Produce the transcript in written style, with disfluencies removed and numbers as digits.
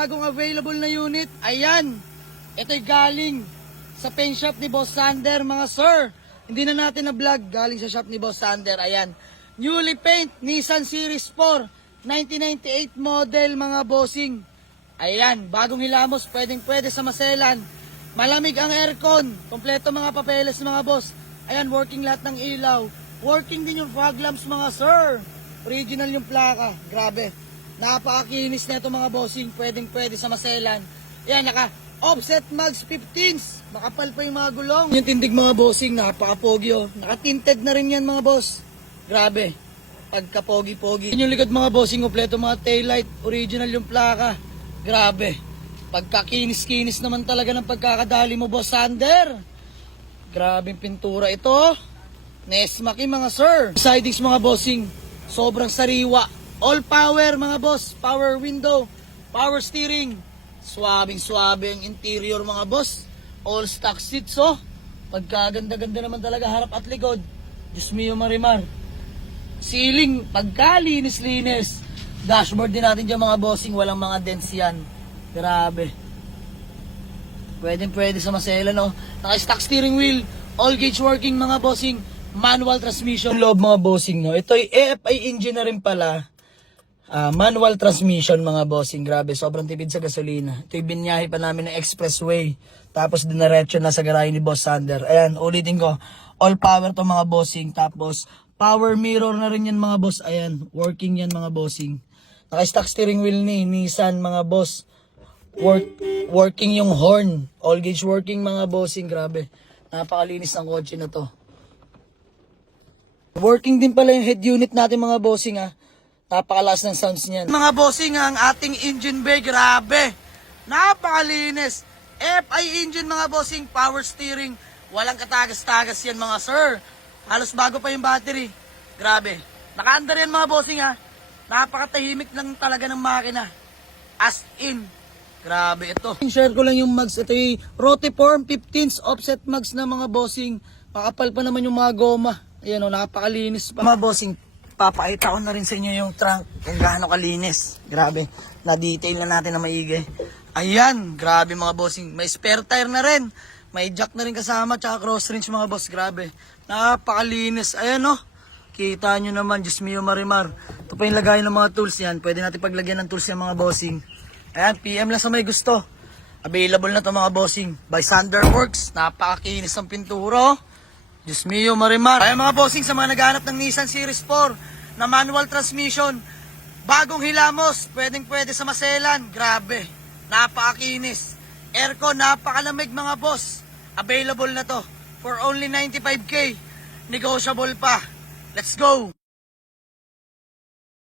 Bagong available na unit, ayan. Ito'y galing sa paint shop ni Boss Sander, mga sir. Hindi na natin na vlog, galing sa shop ni Boss Sander, ayan. Newly paint, Nissan Series 4, 1998 model, mga bossing. Ayan, bagong hilamos, pwede sa maselan. Malamig ang aircon, kompleto mga papeles mga boss. Ayan, working lahat ng ilaw. Working din yung fog lamps mga sir. Original yung plaka, grabe. Napakakinis na ito mga bossing, pwede sa maselan. Ayan, naka-offset mags 15s. Makapal pa yung mga gulong. Yung tindig mga bossing, napaka-pogi oh. Naka-tinted na rin yan mga boss. Grabe, pagka-pogi-pogi. Yung likod mga bossing, kompleto mga taillight. Original yung plaka. Grabe. Pagkakinis-kinis naman talaga ng pagkakadali mo, Boss Sander. Grabing pintura ito. Nesmaki mga sir. Sidings mga bossing, sobrang sariwa. All power mga boss. Power window, power steering. Swabing-swabe ang interior mga boss. All stock seats oh. Pagkaganda-ganda naman talaga harap at likod. Diyos mio marimar. Ceiling, pagkalinis-linis. Dashboard din natin dyan mga bossing, walang mga dents yan. Grabe. Pwede sa masela no. Naka-stock steering wheel, all gauge working mga bossing, manual transmission. Loob mga bossing no. Ito ay AFI engine na rin pala. Manual transmission mga bossing. Grabe, sobrang tipid sa gasolina. Ito yung binyahe pa namin ng expressway. Tapos dinaretso na sa garahe ni Boss Sander. Ayan, ulitin ko. All power to mga bossing. Tapos power mirror na rin yan mga boss. Ayan, working yan mga bossing. Naka-stock steering wheel ni Nissan mga boss. Working yung horn. All gauge working mga bossing. Grabe. Napakalinis ng kotse na to. Working din pala yung head unit natin mga bossing ha. Napakalakas ng sounds niyan. Mga bossing ang ating engine bay. Grabe. Napakalinis. FI engine mga bossing. Power steering. Walang katagas-tagas yan mga sir. Halos bago pa yung battery. Grabe. Naka-under yan mga bossing ha. Napakatahimik lang talaga ng makina. As in. Grabe ito. Share ko lang yung mags. Ito yung Rotiform 15s offset mags na mga bossing. Makapal pa naman yung mga goma. Ayan o, napakalinis pa. Mga bossing, papakita ko na rin sa inyo yung trunk kung gaano kalinis. Grabe. Na-detail na natin na maigi. Ayan, grabe mga bossing. May spare tire na rin. May jack na rin kasama, tsaka cross range mga boss. Grabe. Napakalinis. Ayan o. Kita nyo naman, Diyos mio marimar. Ito pa yung lagayan ng mga tools yan. Pwede natin paglagyan ng tools yan mga bossing. Ayan, PM lang sa may gusto. Available na to mga bossing. By Sander Works. Napakakinis ang pinturo. Diyos mio marimar. Ayan mga bossing, sa mga naghahanap ng Nissan Series 4 na manual transmission. Bagong hilamos. Pwede sa maselan. Grabe. Napakakinis. Aircon, napakalamig mga boss. Available na to for only 95K. Negotiable pa. Let's go!